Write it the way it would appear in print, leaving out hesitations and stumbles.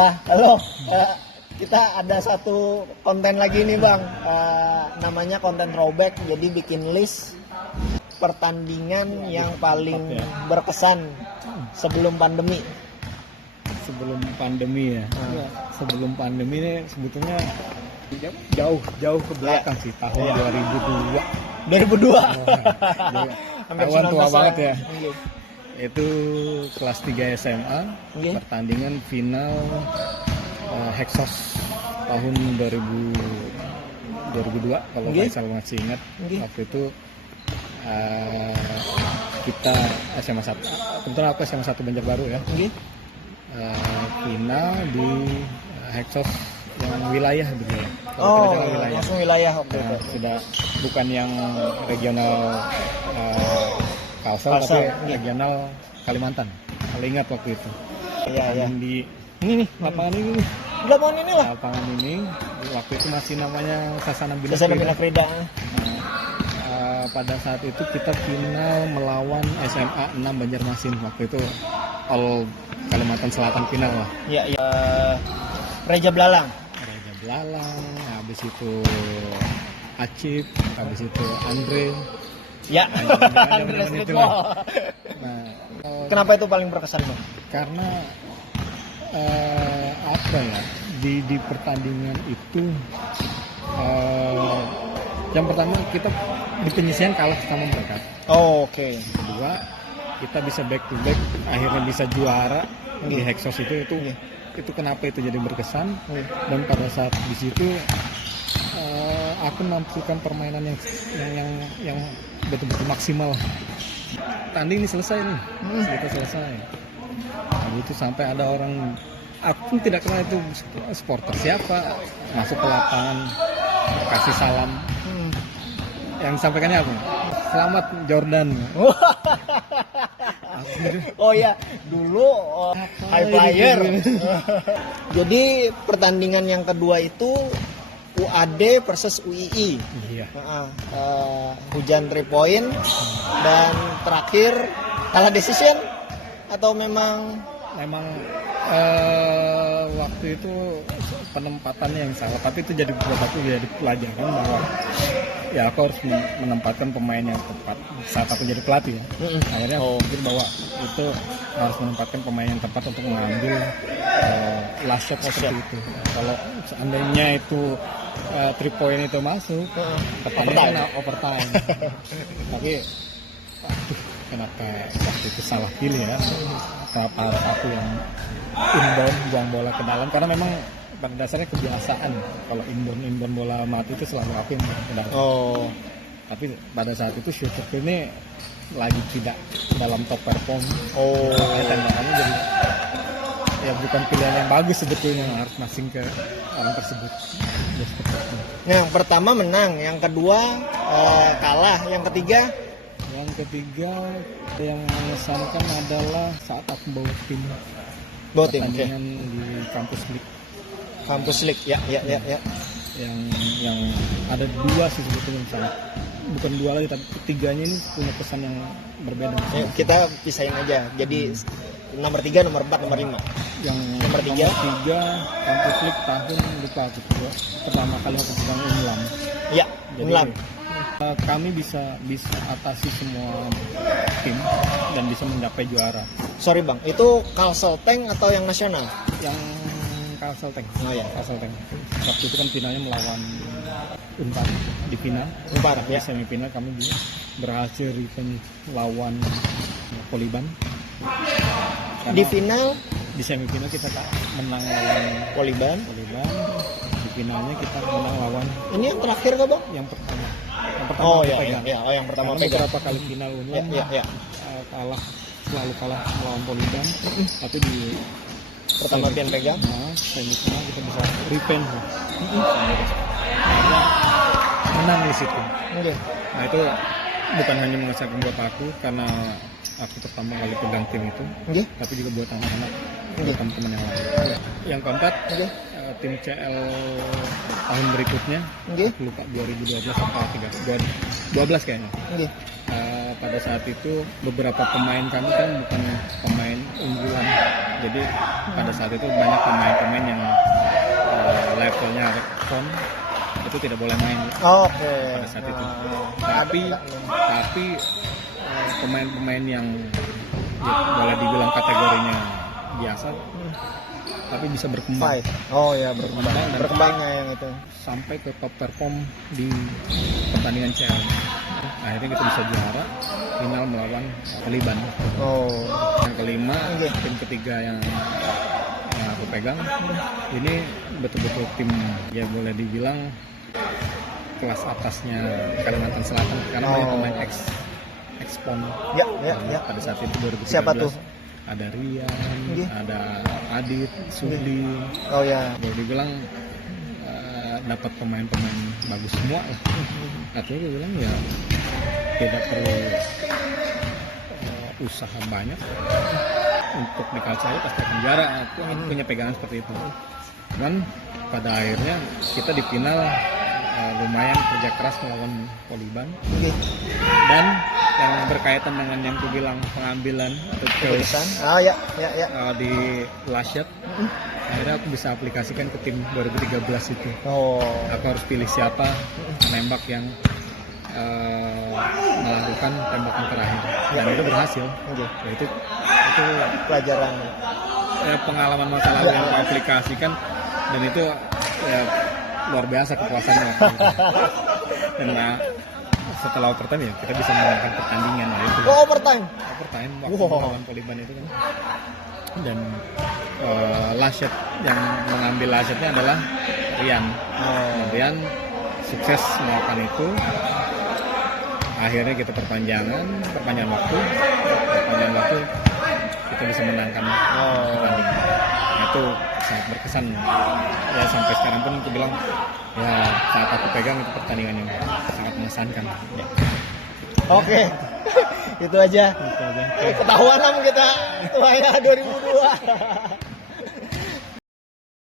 Halo, kita ada satu konten lagi nih Bang, namanya konten throwback. Jadi bikin list pertandingan yang paling berkesan sebelum pandemi. Sebelum pandemi ya. Sebelum pandemi ini sebetulnya jauh ke belakang sih, tahun 2002. Kawan tua banget ya. Itu kelas 3 SMA, pertandingan final Hexos tahun 2002 kalau Faisal masih ingat. Waktu itu kita SMA 1, kebetulan aku SMA 1 Banjarbaru ya. Final di Hexos yang wilayah gitu ya. Langsung wilayah waktu itu. Sudah bukan yang regional Kalsel, tapi regional Kalimantan. Kalau ingat waktu itu. Iya. Di ini nih, lapangan ini nih. Lapangan ini lah. Lapangan ini waktu itu masih namanya Sasana Bina Krida. Pada saat itu kita final melawan SMA 6 Banjarmasin. Waktu itu all Kalimantan Selatan final lah. Iya. Reja Belalang, habis itu Acip, habis itu Andre. Ya, Andre Streetball. Nah, kenapa itu paling berkesan Bang? Karena apa ya, di pertandingan itu yang pertama kita di penyisihan kalah sama mereka. Oke. Kedua, kita bisa back to back, akhirnya bisa juara di Hexos itu kenapa itu jadi berkesan. Dan pada saat di situ aku menampilkan permainan yang betul-betul maksimal. Tanding ini selesai nih, kita selesai. Nah, itu sampai ada orang, aku tidak kenal itu supporter siapa, masuk ke lapangan kasih salam. Yang disampaikannya apa? Selamat Jordan. Oh ya, dulu high flyer. Jadi pertandingan yang kedua itu UAD versus UII. Iya. Hujan 3 point dan terakhir kalah decision atau memang waktu itu penempatannya yang salah, tapi itu jadi buat aku jadi pelajaran bahwa ya aku harus menempatkan pemain yang tepat saat aku jadi pelatih ya. Akhirnya aku pikir bahwa itu harus menempatkan pemain yang tepat untuk mengambil last shot seperti itu. Kalau seandainya itu 3 point itu masuk, pertandingan overtime. Tapi kenapa waktu itu salah pilih ya? Kenapa harus aku yang inbound buang bola ke dalam? Karena memang pada dasarnya kebiasaan kalau inbound bola mati itu selalu aku yang ke dalam. Tapi pada saat itu shooter ini lagi tidak dalam top perform. Tembakannya jadi ya bukan pilihan yang bagus sebetulnya, harus masing ke orang tersebut. Yang pertama menang, yang kedua kalah, yang ketiga yang mengesankan adalah saat aku bawa tim. Pertandingan di Kampus League. Ya. Yang ada dua sih sebetulnya, misalnya bukan dua lagi tapi ketiganya ini punya kesan yang berbeda. Kita pisahin aja. Jadi nomor 3, nomor 4, nomor 5. Yang nomor 3 Kampus League tahun lupa kedua. Pertama kali aku pegang Unlam. Ya, Unlam. Kami bisa atasi semua tim dan bisa mencapai juara. Sorry Bang, itu Kalsel Tank atau yang nasional? Yang Kalsel Tank. Kalsel Tank. Waktu itu kan finalnya melawan Unpar di final. Unpar ya. Di semifinal kami berhasil lawan Poliban. Di final, di semifinal kita menang lawan Poliban. Di finalnya kita menang lawan. Ini yang terakhir kah Bang? Yang pertama yang pertama pegang. Beberapa kali final Unlam selalu kalah melawan Poliban, tapi di pertama pian pegang. Semifinal kita bisa revenge. Menang di situ. Nah itu bukan hanya mengesankan buat aku karena aku pertama kali pegang tim itu, tapi juga buat anak-anak, teman-teman yang lain. Yang keempat, tim CL tahun berikutnya, lupa 2012 atau 12 kayaknya. Pada pada saat itu beberapa pemain kami kan bukan pemain unggulan, jadi pada saat itu banyak pemain-pemain yang levelnya rekon itu tidak boleh main Oke. pada saat itu. Nah, Tapi pemain-pemain yang ya, boleh dibilang kategorinya biasa, tapi bisa berkembang. fight. Oh ya, berkembang. Dan Berkembangnya yang itu. sampai ke top perform di pertandingan CL. Akhirnya kita bisa juara final melawan Taliban. Oh. Yang kelima, Oke. tim ketiga yang aku pegang, ini betul-betul tim ya boleh dibilang kelas atasnya Kalimantan Selatan karena banyak pemain ekspon. Ya, ya, ya. Pada saat itu 2013. Siapa tuh? Ada Rian, Oke. ada Adit, Sudi. Oh ya. Boleh dibilang dapat pemain-pemain bagus semua lah. Artinya gue bilang ya tidak perlu usaha banyak untuk dikasih pasti akan juara. Aku punya pegangan seperti itu. Cuman pada akhirnya kita di final lumayan kerja keras melawan Taliban. Oke. Dan yang berkaitan dengan yang aku bilang pengambilan atau choice Keputusan. Ah ya, ya, ya. di last shot, akhirnya aku bisa aplikasikan ke tim 2013 itu. Oh. Aku harus pilih siapa penembak yang melakukan tembakan terakhir, dan itu berhasil. Oke. Ya, itu Pelajaran. pengalaman masa lalu yang aku aplikasikan, dan itu ya, luar biasa kepuasannya waktu itu. Dan setelah overtime ya kita bisa memenangkan pertandingan lah itu. Oh, overtime. Overtime waktu Wow. melawan Taliban itu kan. Dan last shot yang mengambil last shotnya adalah Rian. Oh. Rian sukses melakukan itu. Akhirnya kita perpanjang waktu kita bisa menangkan pertandingan. Nah, itu sangat berkesan ya, sampai sekarang pun aku bilang ya saat aku pegang itu pertandingan yang sangat mengesankan ya. Oke. Itu aja. Itu aja. Ketahuan kita tuanya 2002.